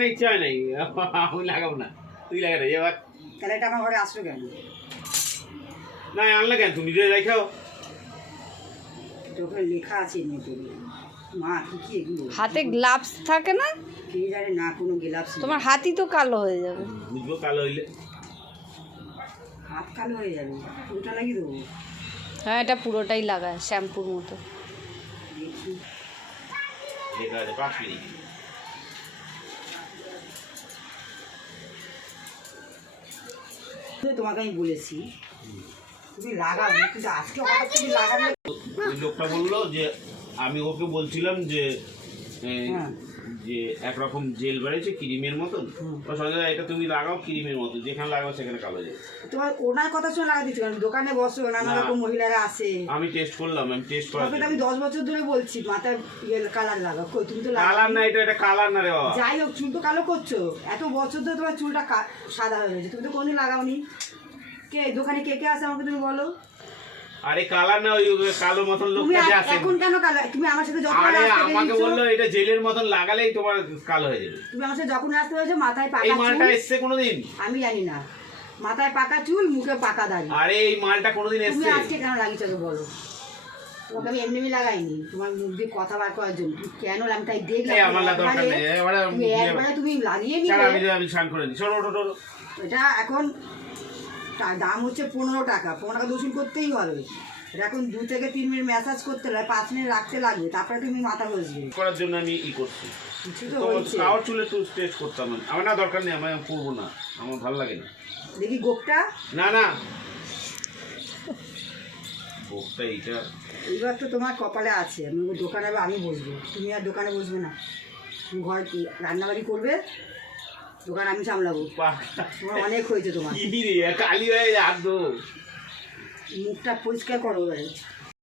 লাগানোর ইচ্ছা হয় নাই, আমি লাগাবো না, তুই লাগানো এবার। তাহলে এটা আমার ঘরে আসলো কেন? না আনলে কেন, তুমি নিজে দেখাও। তোকে লেখা আছে এমনিতে। মা কি কি এগুলো? হাতে গ্লাভস থাকে না? কে জানে না কোনো গ্লাভস। তোমার হাতই তো কালো হয়ে যাবে। বুঝবো কালো হইলে। হাত কালো হয়ে যাবে, পুরোটা লাগিয়ে দেবো। হ্যাঁ এটা পুরোটাই লাগায় শ্যাম্পুর মতো। দেখি লেখা আছে 5 মিনিট। তোমাকে আমি বলেছি তুমি লাগাও, কিন্তু আজকে হঠাৎ তুমি লাগাবে। ওই লোকটা বললো যে আমি ওকে বলছিলাম যে হ্যাঁ যে একরকম জেল বেড়েছে ক্রিমের মতন, ও সঙ্গে এটা তুমি লাগাও ক্রিমের মতো, যেখানে লাগাও সেখানে কালো যাবে। তোমার ওনার কথা শুনে লাগা দিচ্ছি, কারণ দোকানে বসো নানা রকম মহিলারা আসে। আমি টেস্ট করলাম, আমি টেস্ট করার তবে তো আমি 10 বছর ধরে বলছি মাথায় কালার লাগাও, কই তুমি তো কালার না, এটা কালার না রে বাবা। যাই হোক চুল তো কালো করছো, এত বছর ধরে তোমার চুলটা সাদা হয়ে গেছে, তুমি তো কোনদিন লাগাওনি। কে দোকানে কে কে আসে আমাকে তুমি বলো। আরে কালার না, ওই কালো মতন তুমি লোকটা যে আসে। এখন কেন কালো? তুমি আমার সাথে যখন আরে আসতে আমাকে পেরেছো, বললো এটা জেলের মতন লাগালেই তোমার কালো হয়ে যাবে। তুমি আমার সাথে যখন আসতে হয়েছে মাথায় এই পাকা মালটা চুল, এসছে কোনোদিন? আমি জানি না, মাথায় পাকা চুল মুখে পাকা দাড়ি। আরে এই মালটা কোনোদিন তুমি এসছে? আজকে কেন লাগিয়েছো তো বলো? তোমাকে আমি এমনি লাগাইনি, তোমার মুখ দিয়ে কথা বার করার জন্য। তুমি কেন আমি তাই দেখলাম এই আমার দরকার নেই, একবারে তুমি লাগিয়ে ছাড়া, নিলে। আমি স্নান করে নি। চলো ওঠো। এটা এখন তার দাম হচ্ছে 15 টাকা। 15 টাকা দূষণ করতেই হবে। এটা এখন 2 থেকে 3 মিনিট ম্যাসাজ করতে লাগে, 5 মিনিট রাখতে লাগবে, তারপরে তুমি মাথা ঘষবে। করার জন্য আমি করছি। কিছু তো তো হয়েছে। কাওয়ার চুলে একটু টেস্ট করতাম আমি। আমার না দরকার নেই, আমি করবো না, আমার ভালো লাগে না। দেখি গোপটা। না গোপটা এইটা। এইবার তো তোমার কপালে আছে, আমি দোকানে আমি বসবো, তুমি আর দোকানে বসবে না। তুমি ঘর রান্নাবাড়ি করবে, দোকান আমি সামলাবো। তোমার অনেক হয়েছে তোমার। কি রে কালি হয়ে যাবো। মুখটা পরিষ্কার করো এবারে।